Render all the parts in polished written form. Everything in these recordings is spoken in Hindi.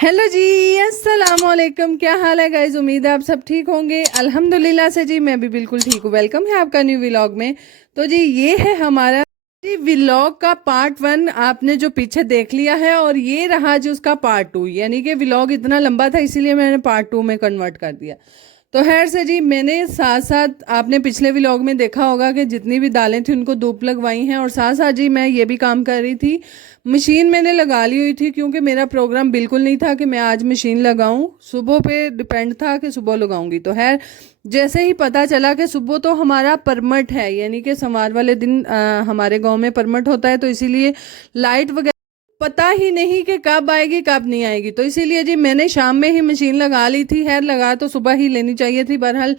हेलो जी, अस्सलाम वालेकुम। क्या हाल है गाइज? उम्मीद है आप सब ठीक होंगे। अल्हम्दुलिल्लाह से जी मैं भी बिल्कुल ठीक हूँ। वेलकम है आपका न्यू व्लॉग में। तो जी ये है हमारा जी व्लॉग का पार्ट 1 आपने जो पीछे देख लिया है, और ये रहा जी उसका पार्ट 2। यानी कि व्लॉग इतना लंबा था इसीलिए मैंने पार्ट 2 में कन्वर्ट कर दिया। तो खैर से जी मैंने साथ साथ आपने पिछले व्लॉग में देखा होगा कि जितनी भी दालें थी उनको धूप लगवाई हैं, और साथ साथ जी मैं ये भी काम कर रही थी। मशीन मैंने लगा ली हुई थी क्योंकि मेरा प्रोग्राम बिल्कुल नहीं था कि मैं आज मशीन लगाऊं। सुबह पे डिपेंड था कि सुबह लगाऊंगी। तो खैर जैसे ही पता चला कि सुबह तो हमारा परमट है, यानी कि सोमवार वाले दिन हमारे गांव में परमट होता है, तो इसीलिए लाइट वगैरह पता ही नहीं कि कब आएगी कब नहीं आएगी। तो इसीलिए जी मैंने शाम में ही मशीन लगा ली थी। खैर लगा तो सुबह ही लेनी चाहिए थी, बहरहाल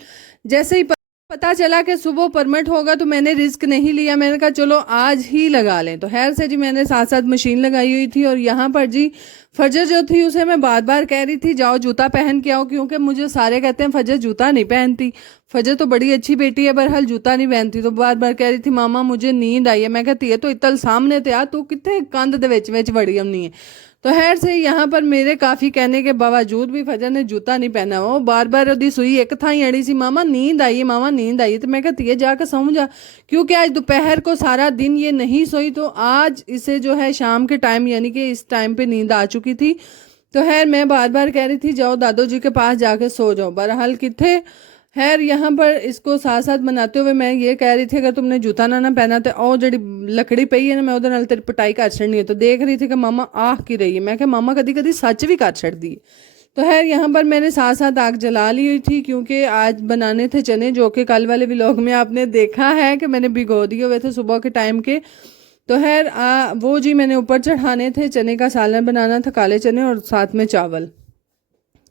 जैसे ही पता चला कि सुबह परमिट होगा तो मैंने रिस्क नहीं लिया। मैंने कहा चलो आज ही लगा लें। तो खैर से जी मैंने साथ साथ मशीन लगाई हुई थी, और यहाँ पर जी फजर जो थी उसे मैं बार बार कह रही थी जाओ जूता पहन के आओ, क्योंकि मुझे सारे कहते हैं फजर जूता नहीं पहनती। फजर तो बड़ी अच्छी बेटी है, बहरहाल जूता नहीं पहनती। तो बार बार कह रही थी मामा मुझे नींद आई है। मैं कहती है तो इतल सामने ते आ, तू कितने कंध दे विच वड़ी हमनी है। तो खैर से यहाँ पर मेरे काफ़ी कहने के बावजूद भी फजर ने जूता नहीं पहना। वो बार बार ओदी सुई एक थाई अड़ी सी, मामा नींद आई है, मामा नींद आई है। तो मैं कहती है जाकर सो जा, क्योंकि आज दोपहर को सारा दिन ये नहीं सोई, तो आज इसे जो है शाम के टाइम यानी कि इस टाइम पे नींद आ चुकी थी। तो खैर मैं बार बार कह रही थी जाओ दादू जी के पास जाके सो जाओ, बहरहाल किथे। खैर यहाँ पर इसको साथ साथ बनाते हुए मैं ये कह रही थी अगर तुमने जूता ना पहना तो ओ जड़ी लकड़ी पई है ना, मैं उधर तेरी पिटाई कर छड़नी है। तो देख रही थी कि मामा आह की रही है। मैं क्या मामा कदी कदी सच भी कर छड़ दी। तो खैर यहाँ पर मैंने साथ साथ आग जला ली हुई थी, क्योंकि आज बनाने थे चने, जो कि कल वाले व्लॉग में आपने देखा है कि मैंने भिगो दिए हुए थे सुबह के टाइम के। तो खैर वो जी मैंने ऊपर चढ़ाने थे। चने का सालन बनाना था, काले चने और साथ में चावल।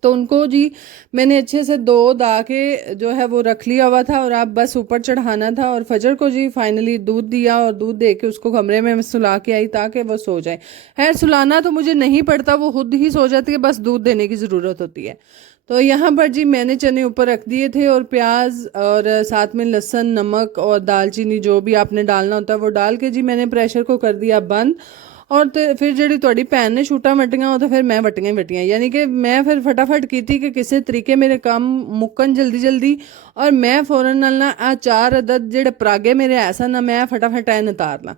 तो उनको जी मैंने अच्छे से धो धा के जो है वो रख लिया हुआ था, और आप बस ऊपर चढ़ाना था। और फजर को जी फाइनली दूध दिया, और दूध दे के उसको कमरे में मैं सुला के आई ताकि वो सो जाए। खैर सुलाना तो मुझे नहीं पड़ता, वो खुद ही सो जाती है, बस दूध देने की ज़रूरत होती है। तो यहाँ पर जी मैंने चने ऊपर रख दिए थे, और प्याज और साथ में लहसुन नमक और दालचीनी जो भी आपने डालना होता है वो डाल के जी मैंने प्रेशर को कर दिया बंद। और तो फिर जी थोड़ी भैन ने छूटा वटियां, तो फिर मैं वटियां वटियां, यानी कि मैं फिर फटाफट की थी कि किसी तरीके मेरे काम मुक्कन जल्दी जल्दी। और मैं फौरन ना आ 4 अदद जेड़े परागे मेरे ऐसा ना मैं फटाफट ऐन उतार ला।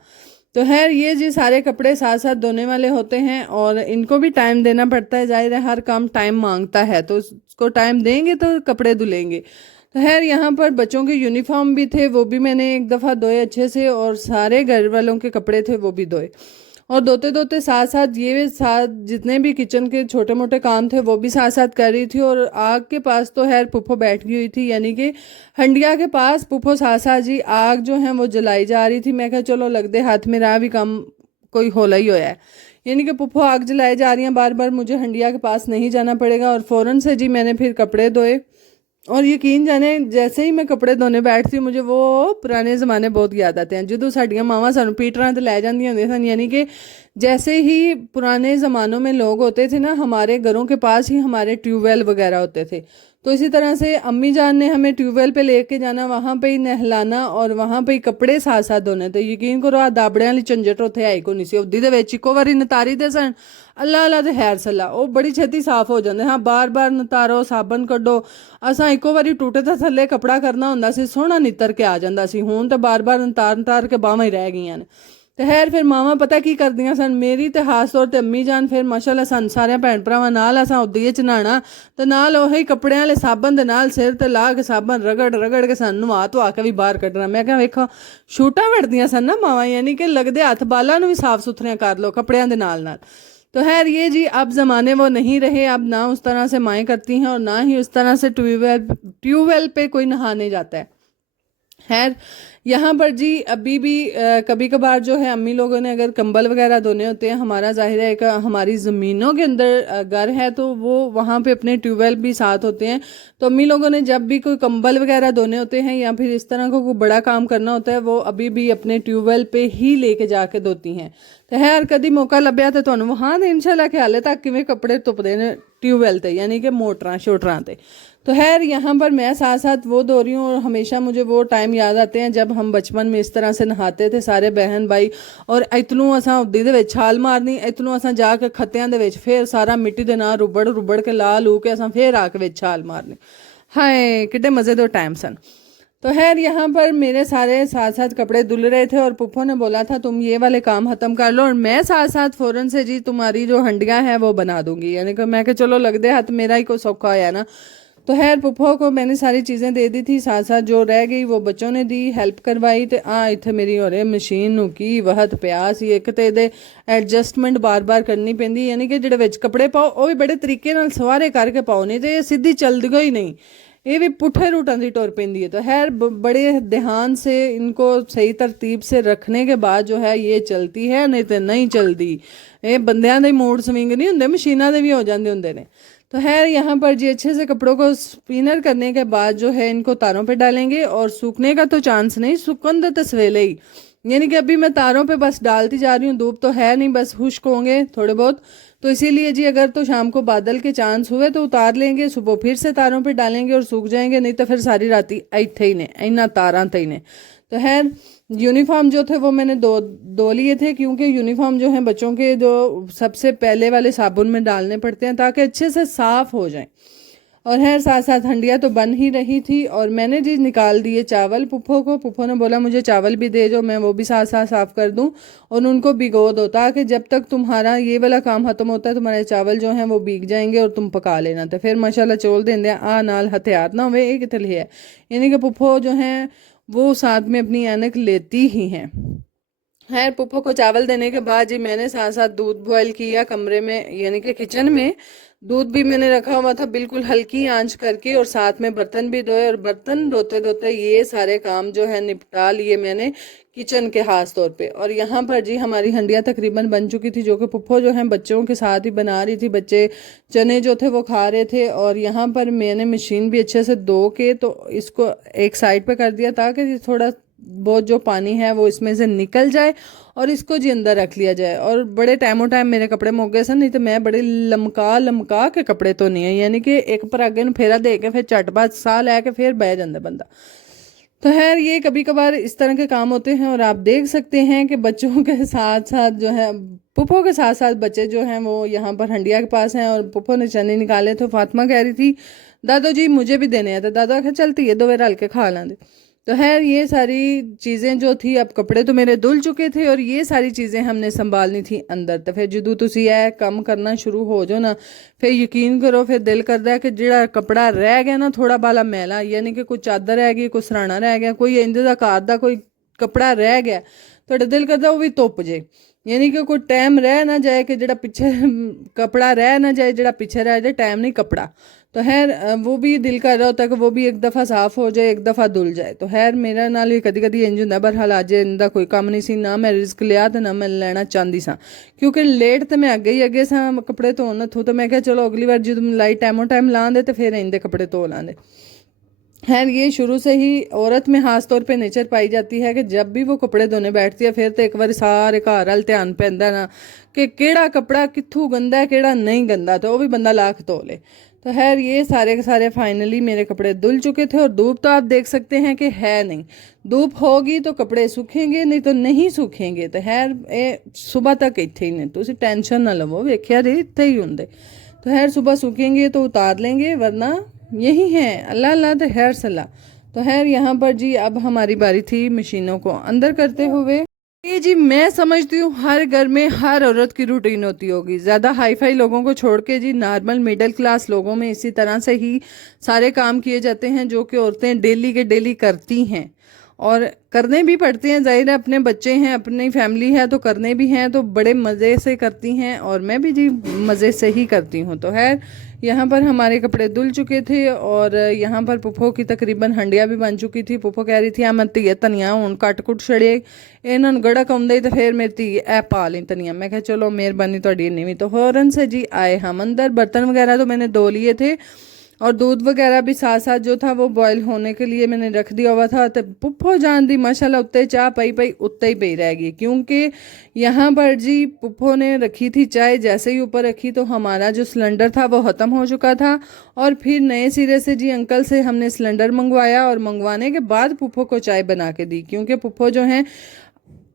तो खैर ये जी सारे कपड़े साथ साथ धोने वाले होते हैं, और इनको भी टाइम देना पड़ता है। जाहिर है हर काम टाइम मांगता है, तो उसको टाइम देंगे तो कपड़े धुलेंगे। तो खैर यहाँ पर बच्चों के यूनिफॉर्म भी थे, वो भी मैंने एक दफ़ा धोए अच्छे से, और सारे घर वालों के कपड़े थे वो भी धोए। और धोते धोते साथ साथ ये साथ जितने भी किचन के छोटे मोटे काम थे वो भी साथ साथ कर रही थी। और आग के पास तो खैर पुप्पो बैठ गई हुई थी, यानी कि हंडिया के पास पुप्पो साथ साथ जी आग जो है वो जलाई जा रही थी। मैं कहा चलो लगदे हाथ में रहा भी कम कोई होला ही होया है, यानी कि पुप्पो आग जलाई जा रही हैं बार बार, मुझे हंडिया के पास नहीं जाना पड़ेगा। और फ़ौरन से जी मैंने फिर कपड़े धोए। और यकीन जाने जैसे ही मैं कपड़े धोने बैठती हूँ मुझे वो पुराने ज़माने बहुत याद आते हैं, ਜਦੋਂ ਸਾਡੀਆਂ ਮਾਵਾਂ ਸਾਨੂੰ ਪੀਟਰਾਂ ਤੇ ਲੈ ਜਾਂਦੀਆਂ ਹੁੰਦੀਆਂ ਸਨ। यानी कि जैसे ही पुराने ज़मानों में लोग होते थे ना, हमारे घरों के पास ही हमारे ट्यूबवेल वगैरह होते थे। तो इसी तरह से अम्मी जान ने हमें ट्यूबवेल पे लेके जाना, वहाँ पे ही नहलाना, और वहाँ पे ही कपड़े साथ साथ धोने। तो यकीन करो आ दाबड़ियां वाली झंझट उत्थे आई को नहीं सी। उदी दे विच इक्को वारी नतारी दे सन, अल्लाह अल्लाह ते खैर सल्ला ਉਹ बड़ी छेती साफ हो जाते। हाँ बार बार नतारो साबन कड्डो। असां इक्को वारी टूटे तो थल्ले कपड़ा करना ਹੁੰਦਾ ਸੀ, सोहना नितर के आ ਜਾਂਦਾ ਸੀ। ਹੁਣ ਤਾਂ बार बार नतार नतार के बावां ही रह गईਆਂ ਨੇ। ਤੇ खैर फिर मावां पता की करदियां सन, मेरी ਤੇ खास तौर ਤੇ अम्मी जान फिर माशाअल्लाह सन सारे भैन भरावां नाल असां उद्दीए च नहाना, ਤੇ ਨਾਲ ਉਹੀ ਕੱਪੜਿਆਂ ਵਾਲੇ ਸਾਬਣ ਦੇ ਨਾਲ ਸਿਰ ਤੇ ਲਾ ਕੇ ਸਾਬਣ ਰਗੜ ਰਗੜ ਕੇ ਸਾਨੂੰ ਨਵਾ ਧਵਾ ਕੇ ਵੀ ਬਾਹਰ ਕੱਢਣਾ। ਮੈਂ ਕਿਹਾ ਵੇਖੋ ਸ਼ੂਟਾਂ ਵੜਦੀਆਂ ਸਨ ਨਾ ਮਾਵਾਂ, यानी कि लगदे हथ बालां ਨੂੰ भी साफ सुथरियां कर लो कपड़ियां दे नाल नाल। तो खैर ये जी अब ज़माने वो नहीं रहे, अब ना उस तरह से माएँ करती हैं और ना ही उस तरह से ट्यूबवेल पे कोई नहाने जाता है। खैर यहाँ पर जी अभी भी कभी कभार जो है अम्मी लोगों ने अगर कंबल वगैरह धोने होते हैं, हमारा जाहिर है एक हमारी ज़मीनों के अंदर घर है तो वो वहाँ पे अपने ट्यूबवेल भी साथ होते हैं। तो अम्मी लोगों ने जब भी कोई कंबल वगैरह धोने होते हैं या फिर इस तरह का कोई बड़ा काम करना होता है वो अभी भी अपने ट्यूबवेल पे ही लेके जाके धोती हैं। तो खैर कभी मौका लभ्या तो तुहानूं वहाँ दे इंशाल्लाह कि हाले तक किवें कपड़े धुपदे ने ट्यूबवैल ते, यानी कि मोटरां शोटरां ते। तो खैर यहाँ पर मैं साथ साथ वो धो रही हूँ, और हमेशा मुझे वो टाइम याद आते हैं जब हम बचपन में इस तरह से नहाते थे सारे बहन भाई, और इतनों असां उद्दी दे विच छाल मारनी, इतनों असां जाके खत्तियां दे विच फिर सारा मिट्टी दे नाल रुबड़ रुबड़ के ला लू के असां फिर आके विच छाल मारनी। हाय किड्डे मज़ेदार टाइम सन। तो खैर यहाँ पर मेरे सारे साथ साथ कपड़े धुल रहे थे, और पुप्पो ने बोला था तुम ये वाले काम ख़त्म कर लो, और मैं साथ साथ फ़ौरन से जी तुम्हारी जो हंडियाँ हैं वो बना दूंगी। यानी कि मैं कि चलो लग दे हाथ, मेरा ही को सौखा है ना। तो खैर पुप्पो को मैंने सारी चीज़ें दे दी थी, साथ साथ जो रह गई वो बच्चों ने दी, हेल्प करवाई। तो इत्थे मेरी हो रही मशीन की वहत प्यास ही एक तो ये एडजस्टमेंट बार बार करनी पैंदी, यानी कि जेडे विच कपड़े पाओ वो भी बड़े तरीके नाल सवारे करके पाओ, नहीं तो ये सीधी चलदी ही नहीं, ये भी पुठे रूटां दी टुर पैंदी है। तो खैर बड़े ध्यान से इनको सही तरतीब से रखने के बाद जो है ये चलती है, नहीं तो नहीं चलती। ये बंदियां दे मूड स्विंग नहीं होंगे, मशीनां दे भी हो जाते होंगे ने। तो खैर यहाँ पर जी अच्छे से कपड़ों को स्पिनर करने के बाद जो है इनको तारों पे डालेंगे, और सूखने का तो चांस नहीं, सुकन तो सवेले ही, यानी कि अभी मैं तारों पे बस डालती जा रही हूँ, धूप तो है नहीं, बस खुश्क होंगे थोड़े बहुत। तो इसीलिए जी अगर तो शाम को बादल के चांस हुए तो उतार लेंगे, सुबह फिर से तारों पे डालेंगे और सूख जाएंगे, नहीं तो फिर सारी राती इत्थे ही ने इन्ना तारा थे ही ने। तो खैर यूनिफॉर्म जो थे वो मैंने दो लिए थे, क्योंकि यूनिफॉर्म जो है बच्चों के जो सबसे पहले वाले साबुन में डालने पड़ते हैं ताकि अच्छे से साफ़ हो जाएं। और खैर साथ साथ हंडिया तो बन ही रही थी, और मैंने जी निकाल दिए चावल पुप्पो को। पुप्पो ने बोला मुझे चावल भी दे जो, मैं वो भी साथ साथ साफ़ कर दूं और उनको भिगो दो, ताकि जब तक तुम्हारा ये वाला काम ख़त्म होता है तुम्हारे चावल जो हैं वो भीग जाएंगे और तुम पका लेना। तो फिर माशाल्लाह चोल देंगे नाल हथियार ना हुए एक तले है, यानी कि पुप्पो जो हैं वो साथ में अपनी ऐनक लेती ही हैं। खैर पुप्पो को चावल देने के बाद जी मैंने साथ साथ दूध बॉयल किया कमरे में, यानी कि किचन में। दूध भी मैंने रखा हुआ था बिल्कुल हल्की आंच करके, और साथ में बर्तन भी धोए, और बर्तन धोते धोते ये सारे काम जो है निपटा लिए मैंने किचन के खास तौर पे। और यहाँ पर जी हमारी हंडिया तकरीबन बन चुकी थी, जो कि पुप्पो जो है बच्चों के साथ ही बना रही थी। बच्चे चने जो थे वो खा रहे थे, और यहाँ पर मैंने मशीन भी अच्छे से धो के तो इसको एक साइड पे कर दिया, ताकि थोड़ा बहुत जो पानी है वो इसमें से निकल जाए, और इसको जी अंदर रख लिया जाए। और बड़े टाइमों टाइम मेरे कपड़े मुक गए सन, नहीं तो मैं बड़े लमका लमका के कपड़े तो नहीं है, यानी कि एक पर आगे फेरा दे के फिर चटपट साह लैके फिर बह जाता बंदा। तो खैर ये कभी कभार इस तरह के काम होते हैं, और आप देख सकते हैं कि बच्चों के साथ साथ जो है पुप्पो के साथ साथ बच्चे जो हैं वो यहाँ पर हंडिया के पास हैं, और पुप्पो ने चने निकाले तो फातिमा कह रही थी दादो जी मुझे भी देने हैं, तो दादा आखिर चलती है दो बार हल्के खा लेंगे। तो खैर ये सारी चीज़ें जो थी, अब कपड़े तो मेरे धुल चुके थे और ये सारी चीज़ें हमने संभालनी थी अंदर। तो फिर जदों तुसी है कम करना शुरू हो जाओ ना, फिर यकीन करो फिर दिल करता है कि ਜਿਹੜਾ कपड़ा रह गया ना थोड़ा बाला मैला, यानी कि कोई चादर रह गई, कोई सराना रह गया, कोई इंज दा कार दा कोई कपड़ा रह गया, तो दिल करता वो भी धुप जे, यानी कि कोई टाइम रह ना जाए कि ਜਿਹੜਾ पिछे कपड़ा रह ना जाए, ਜਿਹੜਾ पिछे रह जाए टाइम नहीं कपड़ा। तो खैर वो भी दिल कर रहा होता है कि वो भी एक दफ़ा साफ़ हो जाए, एक दफ़ा धुल जाए। तो खैर मेरा नाल भी कदी कदी इंज होंदा, बहरहाल अज इनका कोई काम नहीं सी, ना मैं रिस्क लिया तो ना मैं लेना चाहती सा, क्योंकि लेट तो मैं अगे सा कपड़े धोन हथों। तो मैं क्या चलो अगली बार जो लाइट टाइमों टाइम लाँदे तो फिर इनके कपड़े धो लाँदे। खैर ये शुरू से ही औरत में खास तौर पे नेचर पाई जाती है कि जब भी वो कपड़े धोने बैठती है फिर तो एक बार सारे घर वाल ध्यान पैंदा ना कि केड़ा कपड़ा कित्थों गंदा है केड़ा नहीं गंदा, तो वो भी बंदा लाख धो ले। तो खैर ये सारे के सारे फाइनली मेरे कपड़े धुल चुके थे, और धूप तो आप देख सकते हैं कि है नहीं, धूप होगी तो कपड़े सूखेंगे, नहीं तो नहीं सूखेंगे। तो खैर ये सुबह तक इत्थे ही ने, तुसी टेंशन ना लवो, वेख्या रे इत्थे ही होंदे। तो खैर सुबह सूखेंगे तो उतार लेंगे, वरना यही है अल्लाह अल्लाह तो खैर सलाह। तो खैर यहाँ पर जी अब हमारी बारी थी मशीनों को अंदर करते हुए। ये जी मैं समझती हूँ हर घर में हर औरत की रूटीन होती होगी, ज़्यादा हाई फाई लोगों को छोड़ के जी नॉर्मल मिडिल क्लास लोगों में इसी तरह से ही सारे काम किए जाते हैं जो कि औरतें डेली के डेली करती हैं, और करने भी पड़ते हैं, जाहिर है अपने बच्चे हैं अपनी फैमिली है तो करने भी हैं, तो बड़े मज़े से करती हैं, और मैं भी जी मज़े से ही करती हूँ। तो खैर यहाँ पर हमारे कपड़े धुल चुके थे, और यहाँ पर पुप्पो की तकरीबन हंडिया भी बन चुकी थी। पुप्पो कह रही थी मैं धीए धनिया हूँ कट कुट छड़े इन्होंने गड़क आउंदे तो फिर मेरी धी ए पा ली धनिया। मैं कहा चलो मेहरबानी थोड़ी इन्नी भी। तो फौरन से जी आए हम अंदर, बर्तन वगैरह तो मैंने धो लिए थे, और दूध वगैरह भी साथ साथ जो था वो बॉयल होने के लिए मैंने रख दिया हुआ था। तो पुप्पो जान दी माशाल्लाह उत्ते चाह पई पई उत्ते ही पई रह गई, क्योंकि यहाँ पर जी पुप्पो ने रखी थी चाय, जैसे ही ऊपर रखी तो हमारा जो सिलेंडर था वो ख़त्म हो चुका था। और फिर नए सिरे से जी अंकल से हमने सिलेंडर मंगवाया, और मंगवाने के बाद पुप्पो को चाय बना के दी, क्योंकि पुप्पो जो हैं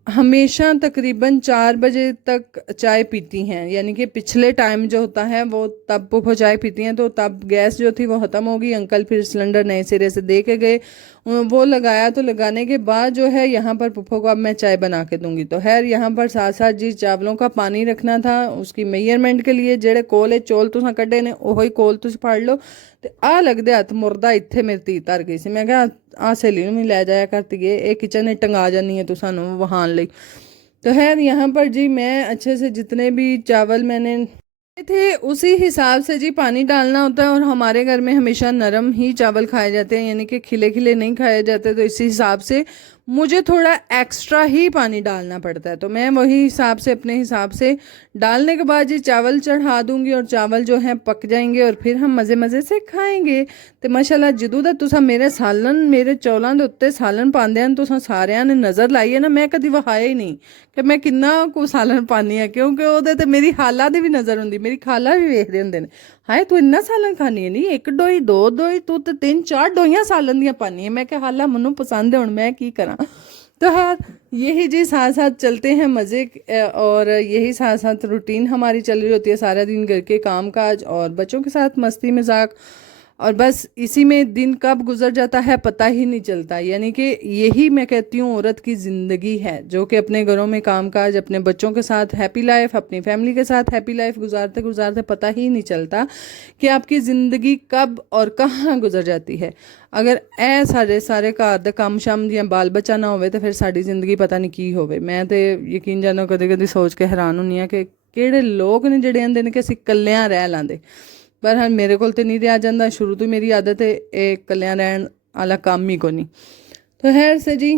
हमेशा तकरीबन 4 बजे तक चाय पीती हैं, यानी कि पिछले टाइम जो होता है वो तब पुप्पो चाय पीती हैं। तो तब गैस जो थी वो ख़त्म हो गई, अंकल फिर सिलेंडर नए सिरे से दे के गए, वो लगाया। तो लगाने के बाद जो है यहाँ पर पुप्पो को अब मैं चाय बना के दूंगी। तो खैर यहाँ पर साथ साथ जी चावलों का पानी रखना था, उसकी मेजरमेंट के लिए जेड़े कोले चौल तुसा कड्डे ने वही कोल तुस फाड़ लो। तो आ लगदे हत्थ मुरदा इत्थे मेरी धी तर गई सी, मैं कहा आ सहेली नूं भी लै जाया करती है, ये किचन में टंगा जानी है तो सानू वहान लई। तो खैर यहाँ पर जी मैं अच्छे से जितने भी चावल मैंने थे उसी हिसाब से जी पानी डालना होता है, और हमारे घर में हमेशा नरम ही चावल खाए जाते हैं, यानी कि खिले खिले नहीं खाए जाते। तो इसी हिसाब से मुझे थोड़ा एक्स्ट्रा ही पानी डालना पड़ता है। तो मैं वही हिसाब से अपने हिसाब से डालने के बाद जी चावल चढ़ा दूंगी, और चावल जो हैं पक जाएंगे और फिर हम मज़े मज़े से खाएंगे। तो माशाल्लाह जदों दा तुसा मेरे सालन मेरे चौलों के उत्ते सालन पांदे हैं तुसा सारिਆਂ ने नज़र लाई है ना, मैं कभी वहाया ही नहीं कि मैं किन्ना को सालन पानी है, क्योंकि ਉਹਦੇ ਤੇ मेरी खाला ਦੀ भी नज़र ਹੁੰਦੀ, मेरी खाला भी ਵੇਖਦੇ ਹੁੰਦੇ ਨੇ, हाय तू इन्ना सालन खानी है, नहीं एक डोई दो डोई तू तो 3-4 डोइयां सालन दियां पानी है। मैं क्या खाला मनु पसंद है, हुण मैं की करा। तो यार यही जी साथ साथ चलते हैं मज़े, और यही साथ साथ रूटीन हमारी चल रही होती है सारा दिन, घर के काम काज और बच्चों के साथ मस्ती मजाक, और बस इसी में दिन कब गुजर जाता है पता ही नहीं चलता। यानी कि यही मैं कहती हूँ औरत की ज़िंदगी है, जो कि अपने घरों में कामकाज, अपने बच्चों के साथ हैप्पी लाइफ, अपनी फैमिली के साथ हैप्पी लाइफ गुजारते गुजारते पता ही नहीं चलता कि आपकी ज़िंदगी कब और कहाँ गुजर जाती है। अगर ए सारे सारे घर दे काम शाम दियां बाल बच्चा ना होवे तो फिर साड़ी ज़िंदगी पता नहीं की होवे। मैं तो यकीन जानो कदे कदे सोच के हैरान हुन्नी आं कि किहड़े लोग ने जिहड़े आंदे ने कि असीं कल्लियां रह लांदे, पर हाँ मेरे को तो नहीं रहा जाता, शुरू तो मेरी आदत है एक कल्याण रहन वाला काम ही को नहीं। तो खैर से जी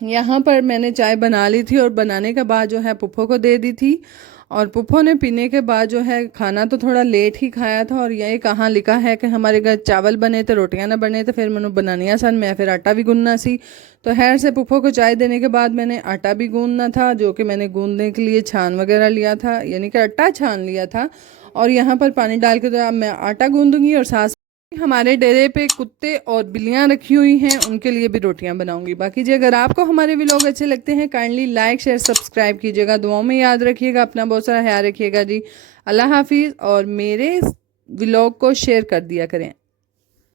यहाँ पर मैंने चाय बना ली थी, और बनाने के बाद जो है पुप्पो को दे दी थी, और पुप्पो ने पीने के बाद जो है खाना तो थोड़ा लेट ही खाया था। और यही कहाँ लिखा है कि हमारे घर चावल बने तो रोटियां ना बने, तो फिर मैंने बनानिया सन, मैं फिर आटा भी गूंदना सी। तो खैर से पुप्पो को चाय देने के बाद मैंने आटा भी गूंदना था, जो कि मैंने गूंदने के लिए छान वगैरह लिया था, यानी कि आटा छान लिया था। और यहाँ पर पानी डाल के तो अब मैं आटा गूंदूंगी, और साथ हमारे डेरे पे कुत्ते और बिल्लियाँ रखी हुई हैं, उनके लिए भी रोटियां बनाऊंगी। बाकी जी अगर आपको हमारे व्लॉग अच्छे लगते हैं काइंडली लाइक शेयर सब्सक्राइब कीजिएगा, दुआओं में याद रखिएगा, अपना बहुत सारा ख्याल रखिएगा जी। अल्लाह हाफिज़, और मेरे व्लॉग को शेयर कर दिया करें।